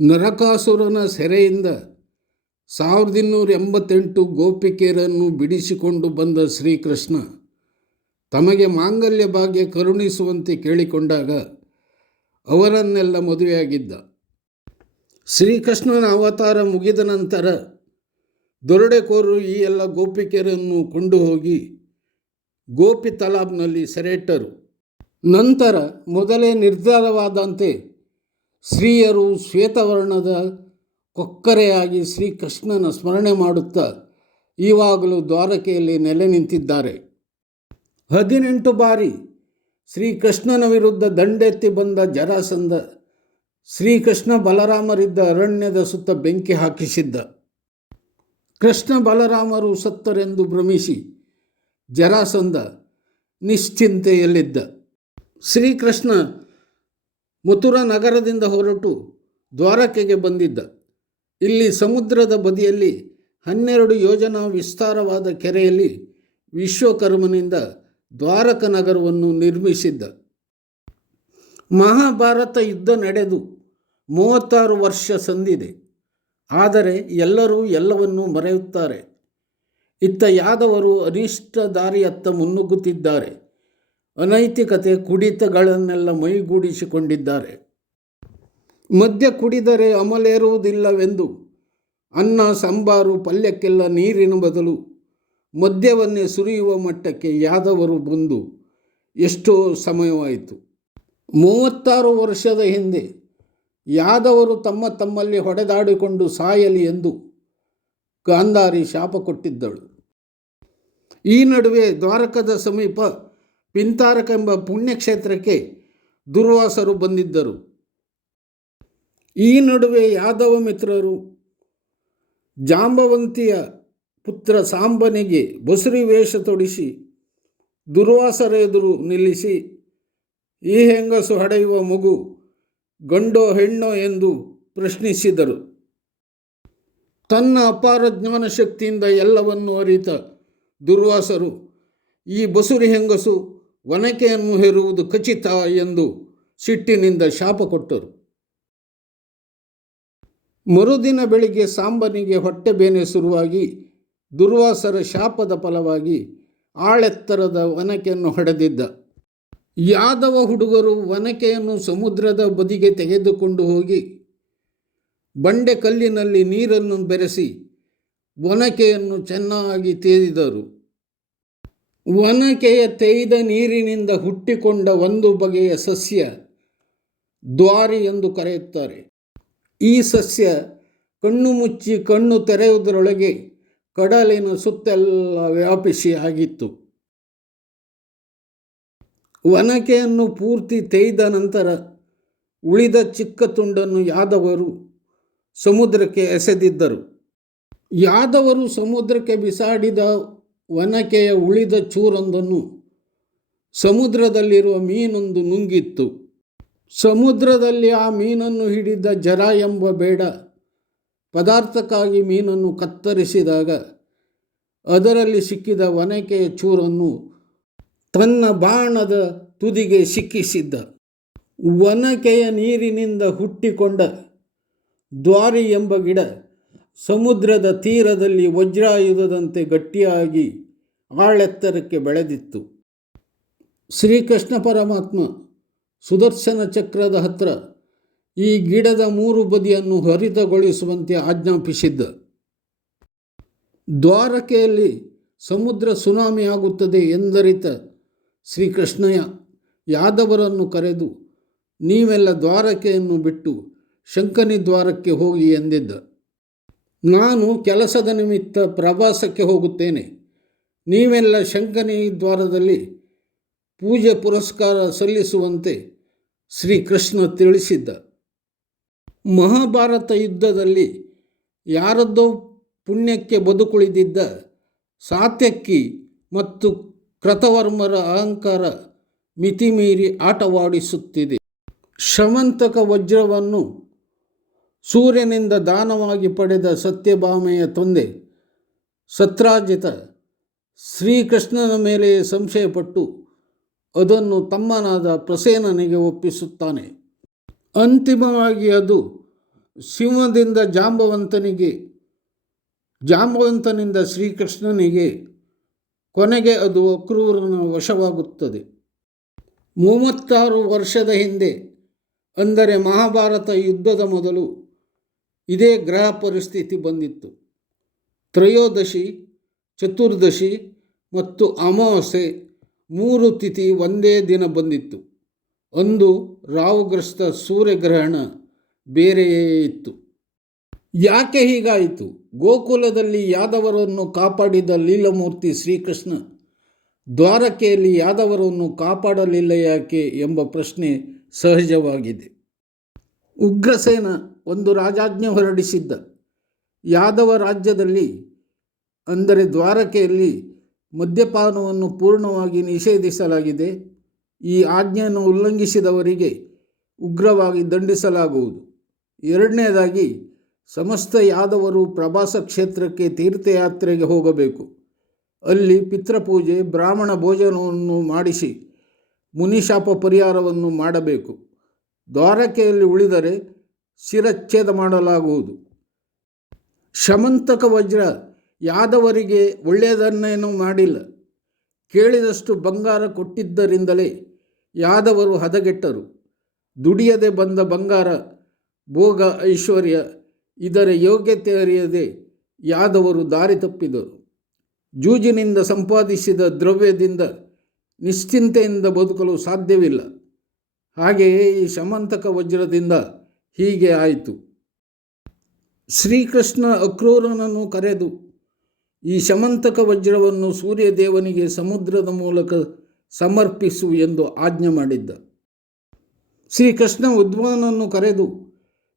ನರಕಾಸುರನ ಸೆರೆಯಿಂದ ಸಾವಿರದ ಇನ್ನೂರ ಎಂಬತ್ತೆಂಟು ಗೋಪಿಕೆಯರನ್ನು ಬಿಡಿಸಿಕೊಂಡು ಬಂದ ಶ್ರೀಕೃಷ್ಣ ತಮಗೆ ಮಾಂಗಲ್ಯ ಭಾಗ್ಯ ಕರುಣಿಸುವಂತೆ ಕೇಳಿಕೊಂಡಾಗ ಅವರನ್ನೆಲ್ಲ ಮದುವೆಯಾಗಿದ್ದ. ಶ್ರೀಕೃಷ್ಣನ ಅವತಾರ ಮುಗಿದ ನಂತರ ದೊರಡೆಕೋರು ಈ ಎಲ್ಲ ಗೋಪಿಕೆಯರನ್ನು ಕೊಂಡು ಹೋಗಿ ಗೋಪಿ ತಲಾಬ್ನಲ್ಲಿ ಸೆರೆಟ್ಟರು ನಂತರ ಮೊದಲೇ ನಿರ್ಧಾರವಾದಂತೆ ಸ್ತ್ರೀಯರು ಶ್ವೇತವರ್ಣದ ಕೊಕ್ಕರೆಯಾಗಿ ಶ್ರೀಕೃಷ್ಣನ ಸ್ಮರಣೆ ಮಾಡುತ್ತಾ ಈವಾಗಲೂ ದ್ವಾರಕೆಯಲ್ಲಿ ನೆಲೆ ನಿಂತಿದ್ದಾರೆ. ಹದಿನೆಂಟು ಬಾರಿ ಶ್ರೀಕೃಷ್ಣನ ವಿರುದ್ಧ ದಂಡೆತ್ತಿ ಬಂದ ಜರಾಸಂಧ ಶ್ರೀಕೃಷ್ಣ ಬಲರಾಮರಿದ್ದ ಅರಣ್ಯದ ಸುತ್ತ ಬೆಂಕಿ ಹಾಕಿಸಿದ್ದ. ಕೃಷ್ಣ ಬಲರಾಮರು ಸತ್ತರೆಂದು ಭ್ರಮಿಸಿ ಜರಾಸಂಧ ನಿಶ್ಚಿಂತೆಯಲ್ಲಿದ್ದ. ಶ್ರೀಕೃಷ್ಣ ಮಥುರಾ ನಗರದಿಂದ ಹೊರಟು ದ್ವಾರಕೆಗೆ ಬಂದಿದ್ದ. ಇಲ್ಲಿ ಸಮುದ್ರದ ಬದಿಯಲ್ಲಿ ಹನ್ನೆರಡು ಯೋಜನಾ ವಿಸ್ತಾರವಾದ ಕೆರೆಯಲ್ಲಿ ವಿಶ್ವಕರ್ಮನಿಂದ ದ್ವಾರಕ ನಗರವನ್ನು ನಿರ್ಮಿಸಿದ್ದ. ಮಹಾಭಾರತ ಯುದ್ಧ ನಡೆದು ಮೂವತ್ತಾರು ವರ್ಷ ಸಂದಿದೆ. ಆದರೆ ಎಲ್ಲರೂ ಎಲ್ಲವನ್ನೂ ಮರೆಯುತ್ತಾರೆ. ಇತ್ತ ಯಾದವರು ಅನಿಷ್ಟ ದಾರಿಯತ್ತ ಮುನ್ನುಗ್ಗುತ್ತಿದ್ದಾರೆ. ಅನೈತಿಕತೆ ಕುಡಿತಗಳನ್ನೆಲ್ಲ ಮೈಗೂಡಿಸಿಕೊಂಡಿದ್ದಾರೆ. ಮದ್ಯ ಕುಡಿದರೆ ಅಮಲೇರುವುದಿಲ್ಲವೆಂದು ಅನ್ನ, ಸಾಂಬಾರು, ಪಲ್ಯಕ್ಕೆಲ್ಲ ನೀರಿನ ಬದಲು ಮದ್ಯವನ್ನೇ ಸುರಿಯುವ ಮಟ್ಟಕ್ಕೆ ಯಾದವರು ಬಂದು ಎಷ್ಟೋ ಸಮಯವಾಯಿತು. ಮೂವತ್ತಾರು ವರ್ಷದ ಹಿಂದೆ ಯಾದವರು ತಮ್ಮ ತಮ್ಮಲ್ಲಿ ಹೊಡೆದಾಡಿಕೊಂಡು ಸಾಯಲಿ ಎಂದು ಗಾಂಧಾರಿ ಶಾಪ ಕೊಟ್ಟಿದ್ದಳು. ಈ ನಡುವೆ ದ್ವಾರಕದ ಸಮೀಪ ಪಿಂತಾರಕೆಂಬ ಪುಣ್ಯಕ್ಷೇತ್ರಕ್ಕೆ ದುರ್ವಾಸರು ಬಂದಿದ್ದರು. ಈ ನಡುವೆ ಯಾದವ ಮಿತ್ರರು ಜಾಂಬವಂತಿಯ ಪುತ್ರ ಸಾಂಬನಿಗೆ ಬಸುರಿ ವೇಷ ತೊಡಿಸಿ ದುರ್ವಾಸರ ಎದುರು ನಿಲ್ಲಿಸಿ, ಈ ಹೆಂಗಸು ಹಡೆಯುವ ಮಗು ಗಂಡೋ ಹೆಣ್ಣೋ ಎಂದು ಪ್ರಶ್ನಿಸಿದರು. ತನ್ನ ಅಪಾರ ಜ್ಞಾನ ಶಕ್ತಿಯಿಂದ ಎಲ್ಲವನ್ನು ಅರಿತ ದುರ್ವಾಸರು, ಈ ಬಸುರಿ ಹೆಂಗಸು ಒನಕೆಯನ್ನು ಹೇರುವುದು ಖಚಿತ ಎಂದು ಸಿಟ್ಟಿನಿಂದ ಶಾಪ ಕೊಟ್ಟರು. ಮರುದಿನ ಬೆಳಿಗ್ಗೆ ಸಾಂಬನಿಗೆ ಹೊಟ್ಟೆ ಬೇನೆ ಶುರುವಾಗಿ ದುರ್ವಾಸರ ಶಾಪದ ಫಲವಾಗಿ ಆಳೆತ್ತರದ ಒನಕೆಯನ್ನು ಹೊಡೆದಿದ್ದ. ಯಾದವ ಹುಡುಗರು ಒನಕೆಯನ್ನು ಸಮುದ್ರದ ಬದಿಗೆ ತೆಗೆದುಕೊಂಡು ಹೋಗಿ ಬಂಡೆ ಕಲ್ಲಿನಲ್ಲಿ ನೀರನ್ನು ಬೆರೆಸಿ ಒನಕೆಯನ್ನು ಚೆನ್ನಾಗಿ ತೇದಿದರು. ಒನಕೆಯ ತೇಯ್ದ ನೀರಿನಿಂದ ಹುಟ್ಟಿಕೊಂಡ ಒಂದು ಬಗೆಯ ಸಸ್ಯ ದ್ವಾರಿ ಎಂದು ಕರೆಯುತ್ತಾರೆ. ಈ ಸಸ್ಯ ಕಣ್ಣು ಮುಚ್ಚಿ ಕಣ್ಣು ತೆರೆಯುವುದರೊಳಗೆ ಕಡಲಿನ ಸುತ್ತೆಲ್ಲ ವ್ಯಾಪಿಸಿ ಆಗಿತ್ತು. ಒನಕೆಯನ್ನು ಪೂರ್ತಿ ತೆಯ್ದ ನಂತರ ಉಳಿದ ಚಿಕ್ಕ ತುಂಡನ್ನು ಯಾದವರು ಸಮುದ್ರಕ್ಕೆ ಎಸೆದಿದ್ದರು. ಯಾದವರು ಸಮುದ್ರಕ್ಕೆ ಬಿಸಾಡಿದ ಒನಕೆಯ ಉಳಿದ ಚೂರೊಂದನ್ನು ಸಮುದ್ರದಲ್ಲಿರುವ ಮೀನೊಂದು ನುಂಗಿತ್ತು. ಸಮುದ್ರದಲ್ಲಿ ಆ ಮೀನನ್ನು ಹಿಡಿದ ಜರ ಎಂಬ ಬೇಡ ಪದಾರ್ಥಕ್ಕಾಗಿ ಮೀನನ್ನು ಕತ್ತರಿಸಿದಾಗ ಅದರಲ್ಲಿ ಸಿಕ್ಕಿದ ಒನಕೆಯ ಚೂರನ್ನು ತನ್ನ ಬಾಣದ ತುದಿಗೆ ಸಿಕ್ಕಿಸಿದ್ದ. ಒನಕೆಯ ನೀರಿನಿಂದ ಹುಟ್ಟಿಕೊಂಡ ದ್ವಾರಿ ಎಂಬ ಗಿಡ ಸಮುದ್ರದ ತೀರದಲ್ಲಿ ವಜ್ರಾಯುಧದಂತೆ ಗಟ್ಟಿಯಾಗಿ ಆಳೆತ್ತರಕ್ಕೆ ಬೆಳೆದಿತ್ತು. ಶ್ರೀಕೃಷ್ಣ ಪರಮಾತ್ಮ ಸುದರ್ಶನ ಚಕ್ರದ ಹತ್ರ ಈ ಗಿಡದ ಮೂರು ಬದಿಯನ್ನು ಹರಿತಗೊಳಿಸುವಂತೆ ಆಜ್ಞಾಪಿಸಿದ್ದ. ದ್ವಾರಕೆಯಲ್ಲಿ ಸಮುದ್ರ ಸುನಾಮಿ ಆಗುತ್ತದೆ ಎಂದರಿತ ಶ್ರೀಕೃಷ್ಣಯ್ಯ ಯಾದವರನ್ನು ಕರೆದು, ನೀವೆಲ್ಲ ದ್ವಾರಕೆಯನ್ನು ಬಿಟ್ಟು ಶಂಕನಿ ದ್ವಾರಕ್ಕೆ ಹೋಗಿ ಎಂದಿದ್ದ. ನಾನು ಕೆಲಸದ ನಿಮಿತ್ತ ಪ್ರವಾಸಕ್ಕೆ ಹೋಗುತ್ತೇನೆ. ನೀವೆಲ್ಲ ಶಂಕನಿ ದ್ವಾರದಲ್ಲಿ ಪೂಜೆ ಪುರಸ್ಕಾರ ಸಲ್ಲಿಸುವಂತೆ ಶ್ರೀಕೃಷ್ಣ ತಿಳಿಸಿದ್ದ. ಮಹಾಭಾರತ ಯುದ್ಧದಲ್ಲಿ ಯಾರದ್ದೋ ಪುಣ್ಯಕ್ಕೆ ಬದುಕುಳಿದಿದ್ದ ಸಾತ್ಯಕ್ಕಿ ಮತ್ತು ಕೃತವರ್ಮರ ಅಹಂಕಾರ ಮಿತಿಮೀರಿ ಆಟವಾಡಿಸುತ್ತಿದೆ. ಶಮಂತಕ ವಜ್ರವನ್ನು ಸೂರ್ಯನಿಂದ ದಾನವಾಗಿ ಪಡೆದ ಸತ್ಯಭಾಮೆಯ ತಂದೆ. ಸತ್ರಾಜಿತ ಶ್ರೀಕೃಷ್ಣನ ಮೇಲೆ ಸಂಶಯಪಟ್ಟು ಅದನ್ನು ತಮ್ಮನಾದ ಪ್ರಸೇನನಿಗೆ ಒಪ್ಪಿಸುತ್ತಾನೆ. ಅಂತಿಮವಾಗಿ ಅದು ಸಿಂಹದಿಂದ ಜಾಂಬವಂತನಿಗೆ, ಜಾಂಬವಂತನಿಂದ ಶ್ರೀಕೃಷ್ಣನಿಗೆ, ಕೊನೆಗೆ ಅದು ಅಕ್ರೂರನ ವಶವಾಗುತ್ತದೆ. ಮೂವತ್ತಾರು ವರ್ಷದ ಹಿಂದೆ, ಅಂದರೆ ಮಹಾಭಾರತ ಯುದ್ಧದ ಮೊದಲು ಇದೇ ಗ್ರಹ ಪರಿಸ್ಥಿತಿ ಬಂದಿತ್ತು. ತ್ರಯೋದಶಿ, ಚತುರ್ದಶಿ ಮತ್ತು ಅಮಾವಾಸ್ಯೆ ಮೂರು ತಿಥಿ ಒಂದೇ ದಿನ ಬಂದಿತ್ತು. ಅಂದು ರಾಹುಗ್ರಸ್ತ ಸೂರ್ಯಗ್ರಹಣ ಬೇರೆಯೇ ಇತ್ತು. ಯಾಕೆ ಹೀಗಾಯಿತು? ಗೋಕುಲದಲ್ಲಿ ಯಾದವರನ್ನು ಕಾಪಾಡಿದ ಲೀಲಮೂರ್ತಿ ಶ್ರೀಕೃಷ್ಣ ದ್ವಾರಕೆಯಲ್ಲಿ ಯಾದವರನ್ನು ಕಾಪಾಡಲಿಲ್ಲ ಯಾಕೆ ಎಂಬ ಪ್ರಶ್ನೆ ಸಹಜವಾಗಿದೆ. ಉಗ್ರಸೇನ ಒಂದು ರಾಜಾಜ್ಞೆ ಹೊರಡಿಸಿದ್ದ. ಯಾದವ ರಾಜ್ಯದಲ್ಲಿ, ಅಂದರೆ ದ್ವಾರಕೆಯಲ್ಲಿ ಮದ್ಯಪಾನವನ್ನು ಪೂರ್ಣವಾಗಿ ನಿಷೇಧಿಸಲಾಗಿದೆ. ಈ ಆಜ್ಞೆಯನ್ನು ಉಲ್ಲಂಘಿಸಿದವರಿಗೆ ಉಗ್ರವಾಗಿ ದಂಡಿಸಲಾಗುವುದು. ಎರಡನೇದಾಗಿ, ಸಮಸ್ತ ಯಾದವರು ಪ್ರವಾಸ ಕ್ಷೇತ್ರಕ್ಕೆ ತೀರ್ಥಯಾತ್ರೆಗೆ ಹೋಗಬೇಕು. ಅಲ್ಲಿ ಪಿತೃಪೂಜೆ, ಬ್ರಾಹ್ಮಣ ಭೋಜನವನ್ನು ಮಾಡಿಸಿ ಮುನಿಶಾಪ ಪರಿಹಾರವನ್ನು ಮಾಡಬೇಕು. ದ್ವಾರಕೆಯಲ್ಲಿ ಉಳಿದರೆ ಶಿರಚ್ಛೇದ ಮಾಡಲಾಗುವುದು. ಶಮಂತಕ ವಜ್ರ ಯಾದವರಿಗೆ ಒಳ್ಳೆಯದನ್ನೇನೂ ಮಾಡಿಲ್ಲ. ಕೇಳಿದಷ್ಟು ಬಂಗಾರ ಕೊಟ್ಟಿದ್ದರಿಂದಲೇ ಯಾದವರು ಹದಗೆಟ್ಟರು. ದುಡಿಯದೆ ಬಂದ ಬಂಗಾರ ಭೋಗ ಐಶ್ವರ್ಯ ಇದರ ಯೋಗ್ಯತೆ ಅರಿಯದೆ ಯಾದವರು ದಾರಿ ತಪ್ಪಿದರು. ಜೂಜಿನಿಂದ ಸಂಪಾದಿಸಿದ ದ್ರವ್ಯದಿಂದ ನಿಶ್ಚಿಂತೆಯಿಂದ ಬದುಕಲು ಸಾಧ್ಯವಿಲ್ಲ. ಹಾಗೆಯೇ ಈ ಶಮಂತಕ ವಜ್ರದಿಂದ ಹೀಗೆ ಆಯಿತು. ಶ್ರೀಕೃಷ್ಣ ಅಕ್ರೂರನನ್ನು ಕರೆದು ಈ ಶಮಂತಕ ವಜ್ರವನ್ನು ಸೂರ್ಯದೇವನಿಗೆ ಸಮುದ್ರದ ಮೂಲಕ ಸಮರ್ಪಿಸು ಎಂದು ಆಜ್ಞೆ ಮಾಡಿದ್ದ. ಶ್ರೀಕೃಷ್ಣ ಉದ್ವನನ್ನು ಕರೆದು,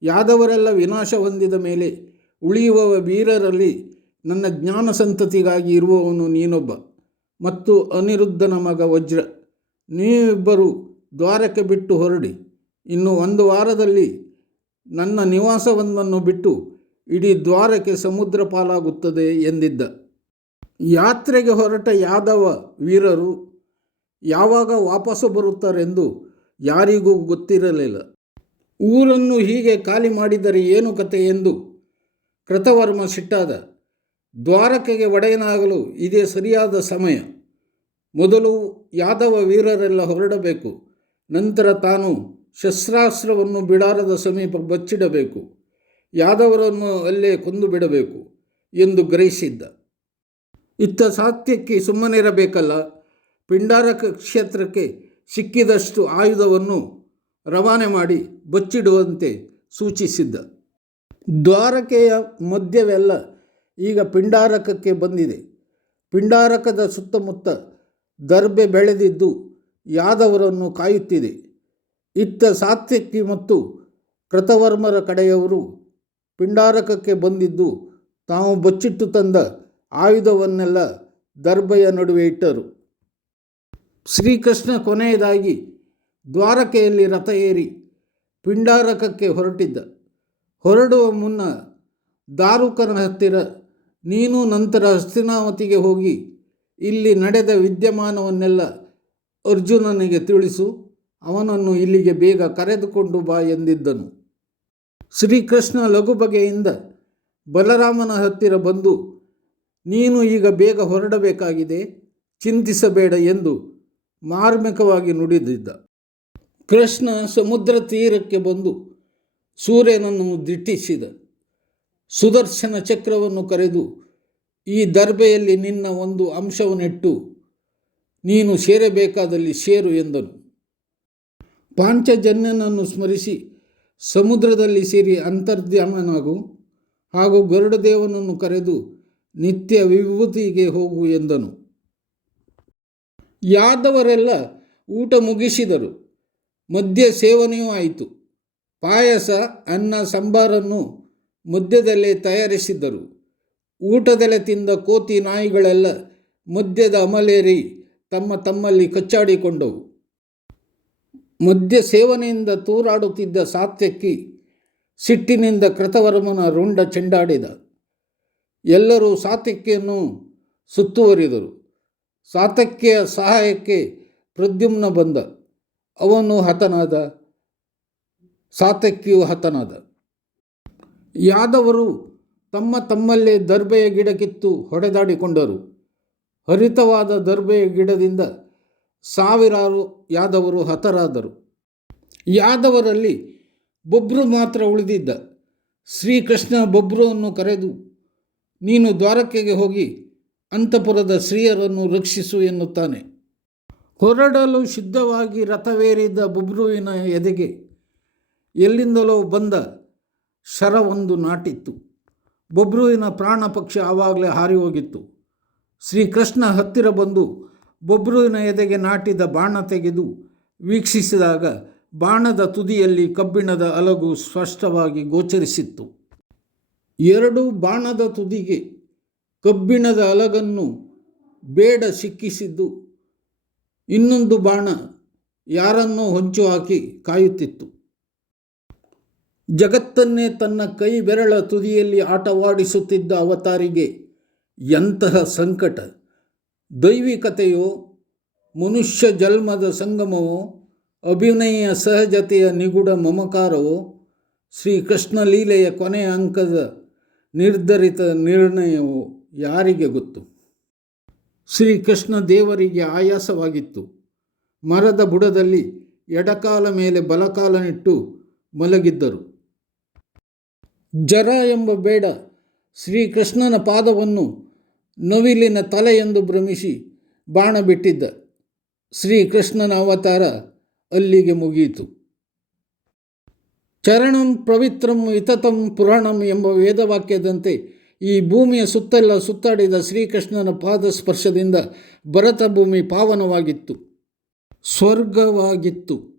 ಯಾದವರೆಲ್ಲ ವಿನಾಶ ಹೊಂದಿದ ಮೇಲೆ ಉಳಿಯುವ ವೀರರಲ್ಲಿ ನನ್ನ ಜ್ಞಾನ ಸಂತತಿಗಾಗಿ ಇರುವವನು ನೀನೊಬ್ಬ ಮತ್ತು ಅನಿರುದ್ಧನ ಮಗ ವಜ್ರ. ನೀವಿಬ್ಬರು ದ್ವಾರಕ್ಕೆ ಬಿಟ್ಟು ಹೊರಡಿ. ಇನ್ನು ಒಂದು ವಾರದಲ್ಲಿ ನನ್ನ ನಿವಾಸವೊಂದನ್ನು ಬಿಟ್ಟು ಇಡೀ ದ್ವಾರಕ್ಕೆ ಸಮುದ್ರ ಪಾಲಾಗುತ್ತದೆ ಎಂದಿದ್ದ. ಯಾತ್ರೆಗೆ ಹೊರಟ ಯಾದವ ವೀರರು ಯಾವಾಗ ವಾಪಸ್ಸು ಬರುತ್ತಾರೆಂದು ಯಾರಿಗೂ ಗೊತ್ತಿರಲಿಲ್ಲ. ಊರನ್ನು ಹೀಗೆ ಖಾಲಿ ಮಾಡಿದರೆ ಏನು ಕತೆ ಎಂದು ಕೃತವರ್ಮ ಸಿಟ್ಟಾದ. ದ್ವಾರಕೆಗೆ ಒಡೆಯನಾಗಲು ಇದೇ ಸರಿಯಾದ ಸಮಯ. ಮೊದಲು ಯಾದವ ವೀರರೆಲ್ಲ ಹೊರಡಬೇಕು. ನಂತರ ತಾನು ಶಸ್ತ್ರಾಸ್ತ್ರವನ್ನು ಬಿಡಾರದ ಸಮೀಪ ಬಚ್ಚಿಡಬೇಕು, ಯಾದವರನ್ನು ಅಲ್ಲೇ ಕೊಂದು ಬಿಡಬೇಕು ಎಂದು ಗ್ರಹಿಸಿದ್ದ. ಇತ್ತ ಸಾತ್ಯಕ್ಕೆ ಸುಮ್ಮನಿರಬೇಕಲ್ಲ ಪಿಂಡಾರಕ ಕ್ಷೇತ್ರಕ್ಕೆ ಸಿಕ್ಕಿದಷ್ಟು ಆಯುಧವನ್ನು ರವಾನೆ ಮಾಡಿ ಬಚ್ಚಿಡುವಂತೆ ಸೂಚಿಸಿದ್ದ. ದ್ವಾರಕೆಯ ಮಧ್ಯವೆಲ್ಲ ಈಗ ಪಿಂಡಾರಕಕ್ಕೆ ಬಂದಿದೆ. ಪಿಂಡಾರಕದ ಸುತ್ತಮುತ್ತ ದರ್ಬೆ ಬೆಳೆದಿದ್ದು ಯಾದವರನ್ನು ಕಾಯುತ್ತಿದೆ. ಇತ್ತ ಸಾತ್ಯಕಿ ಮತ್ತು ಕೃತವರ್ಮರ ಕಡೆಯವರು ಪಿಂಡಾರಕಕ್ಕೆ ಬಂದಿದ್ದು ತಾವು ಬಚ್ಚಿಟ್ಟು ತಂದ ಆಯುಧವನ್ನೆಲ್ಲ ದರ್ಬೆಯ ನಡುವೆ ಇಟ್ಟರು. ಶ್ರೀಕೃಷ್ಣ ಕೊನೆಯದಾಗಿ ದ್ವಾರಕೆಯಲ್ಲಿ ರಥ ಏರಿ ಪಿಂಡಾರಕಕ್ಕೆ ಹೊರಟಿದ್ದ. ಹೊರಡುವ ಮುನ್ನ ದಾರುಕನ ಹತ್ತಿರ ನೀನು ನಂತರ ಹಸ್ತಿನಾವತಿಗೆ ಹೋಗಿ ಇಲ್ಲಿ ನಡೆದ ವಿದ್ಯಮಾನವನ್ನೆಲ್ಲ ಅರ್ಜುನನಿಗೆ ತಿಳಿಸು. ಅವನನ್ನು ಇಲ್ಲಿಗೆ ಬೇಗ ಕರೆದುಕೊಂಡು ಬಾ ಎಂದಿದ್ದನು. ಶ್ರೀಕೃಷ್ಣ ಲಘು ಬಗೆಯಿಂದ ಬಲರಾಮನ ಹತ್ತಿರ ಬಂದು, ನೀನು ಈಗ ಬೇಗ ಹೊರಡಬೇಕಾಗಿದೆ, ಚಿಂತಿಸಬೇಡ ಎಂದು ಮಾರ್ಮಿಕವಾಗಿ ನುಡಿದಿದ್ದ. ಕೃಷ್ಣ ಸಮುದ್ರ ತೀರಕ್ಕೆ ಬಂದು ಸೂರ್ಯನನ್ನು ದಿಟ್ಟಿಸಿದ. ಸುದರ್ಶನ ಚಕ್ರವನ್ನು ಕರೆದು, ಈ ದರ್ಬೆಯಲ್ಲಿ ನಿನ್ನ ಒಂದು ಅಂಶವನ್ನಿಟ್ಟು, ನೀನು ಸೇರಬೇಕಾದಲ್ಲಿ ಸೇರು ಎಂದನು. ಪಾಂಚಜನ್ಯನನ್ನು ಸ್ಮರಿಸಿ ಸಮುದ್ರದಲ್ಲಿ ಸೇರಿ ಅಂತರ್ಧ್ಯಾಮನಾಗು ಹಾಗೂ ಗರುಡದೇವನನ್ನು ಕರೆದು ನಿತ್ಯ ವಿಭೂತಿಗೆ ಹೋಗು ಎಂದನು. ಯಾದವರೆಲ್ಲ ಊಟ ಮುಗಿಸಿದರು. ಮದ್ಯ ಸೇವನೆಯೂ ಆಯಿತು. ಪಾಯಸ, ಅನ್ನ, ಸಾಂಬಾರನ್ನು ಮದ್ಯದಲ್ಲೇ ತಯಾರಿಸಿದ್ದರು. ಊಟದಲ್ಲೇ ತಿಂದ ಕೋತಿ ನಾಯಿಗಳೆಲ್ಲ ಮದ್ಯದ ಅಮಲೇರಿ ತಮ್ಮ ತಮ್ಮಲ್ಲಿ ಕಚ್ಚಾಡಿಕೊಂಡವು. ಮದ್ಯ ಸೇವನೆಯಿಂದ ತೂರಾಡುತ್ತಿದ್ದ ಸಾತ್ಯಕ್ಕಿ ಸಿಟ್ಟಿನಿಂದ ಕೃತವರ್ಮನ ರುಂಡ ಚೆಂಡಾಡಿದ. ಎಲ್ಲರೂ ಸಾತ್ಯಕ್ಕಿಯನ್ನು ಸುತ್ತುವರಿದರು. ಸಾತಕ್ಕಿಯ ಸಹಾಯಕ್ಕೆ ಪ್ರದ್ಯುಮ್ನ ಬಂದ. ಅವನು ಹತನಾದ. ಸಾತಕ್ಕಿಯು ಹತನಾದ. ಯಾದವರು ತಮ್ಮ ತಮ್ಮಲ್ಲೇ ದರ್ಬೆಯ ಗಿಡ ಕಿತ್ತು ಹೊಡೆದಾಡಿಕೊಂಡರು. ಹರಿತವಾದ ದರ್ಬೆಯ ಗಿಡದಿಂದ ಸಾವಿರಾರು ಯಾದವರು ಹತರಾದರು. ಯಾದವರಲ್ಲಿ ಬೊಬ್ರು ಮಾತ್ರ ಉಳಿದಿದ್ದ. ಶ್ರೀಕೃಷ್ಣ ಬೊಬ್ರುವನ್ನು ಕರೆದು, ನೀನು ದ್ವಾರಕೆಗೆ ಹೋಗಿ ಅಂತಪುರದ ಸ್ತ್ರೀಯರನ್ನು ರಕ್ಷಿಸು ಎನ್ನುತ್ತಾನೆ. ಹೊರಡಲು ಶುದ್ಧವಾಗಿ ರಥವೇರಿದ್ದ ಬೊಬ್ರುವಿನ ಎದೆಗೆ ಎಲ್ಲಿಂದಲೋ ಬಂದ ಶರವೊಂದು ನಾಟಿತ್ತು. ಬೊಬ್ರುವಿನ ಪ್ರಾಣ ಪಕ್ಷಿ ಆವಾಗಲೇ ಹಾರಿ ಹೋಗಿತ್ತು. ಶ್ರೀಕೃಷ್ಣ ಹತ್ತಿರ ಬಂದು ಬೊಬ್ರುವಿನ ಎದೆಗೆ ನಾಟಿದ ಬಾಣ ತೆಗೆದು ವೀಕ್ಷಿಸಿದಾಗ ಬಾಣದ ತುದಿಯಲ್ಲಿ ಕಬ್ಬಿಣದ ಅಲಗು ಸ್ಪಷ್ಟವಾಗಿ ಗೋಚರಿಸಿತ್ತು. ಎರಡು ಬಾಣದ ತುದಿಗೆ ಕಬ್ಬಿಣದ ಅಲಗನ್ನು ಬೇಡ ಸಿಕ್ಕಿಸಿದ್ದು ಇನ್ನೊಂದು ಬಾಣ ಯಾರನ್ನೋ ಹೊಂಚು ಹಾಕಿ ಕಾಯುತ್ತಿತ್ತು. ಜಗತ್ತನ್ನೇ ತನ್ನ ಕೈ ಬೆರಳ ತುದಿಯಲ್ಲಿ ಆಟವಾಡಿಸುತ್ತಿದ್ದ ಅವತಾರಿಗೆ ಎಂತಹ ಸಂಕಟ. ದೈವಿಕತೆಯೋ ಮನುಷ್ಯ ಜನ್ಮದ ಸಂಗಮವು, ಅಭಿನಯ ಸಹಜತೆಯ ನಿಗೂಢ ಮಮಕಾರವು ಶ್ರೀಕೃಷ್ಣ ಲೀಲೆಯ ಕೊನೆಯ ಅಂಕದ ನಿರ್ಧರಿತ ನಿರ್ಣಯವು ಯಾರಿಗೆ ಗೊತ್ತು? ಶ್ರೀಕೃಷ್ಣ ದೇವರಿಗೆ ಆಯಾಸವಾಗಿತ್ತು. ಮರದ ಬುಡದಲ್ಲಿ ಎಡಕಾಲ ಮೇಲೆ ಬಲಕಾಲನಿಟ್ಟು ಮಲಗಿದ್ದರು. ಜರ ಎಂಬ ಬೇಡ, ಶ್ರೀಕೃಷ್ಣನ ಪಾದವನ್ನು ನವಿಲಿನ ಎಂದು ಭ್ರಮಿಸಿ ಬಾಣ ಬಿಟ್ಟಿದ್ದ. ಶ್ರೀಕೃಷ್ಣನ ಅವತಾರ ಅಲ್ಲಿಗೆ ಮುಗಿಯಿತು. ಚರಣಂ ಪವಿತ್ರಂ ವಿತತಂ ಪುರಾಣಂ ಎಂಬ ವೇದವಾಕ್ಯದಂತೆ ಈ ಭೂಮಿಯ ಸುತ್ತೆಲ್ಲ ಸುತ್ತಾಡಿದ ಶ್ರೀಕೃಷ್ಣನ ಪಾದ ಸ್ಪರ್ಶದಿಂದ ಭರತ ಭೂಮಿ ಪಾವನವಾಗಿತ್ತು. ಸ್ವರ್ಗವಾಗಿತ್ತು.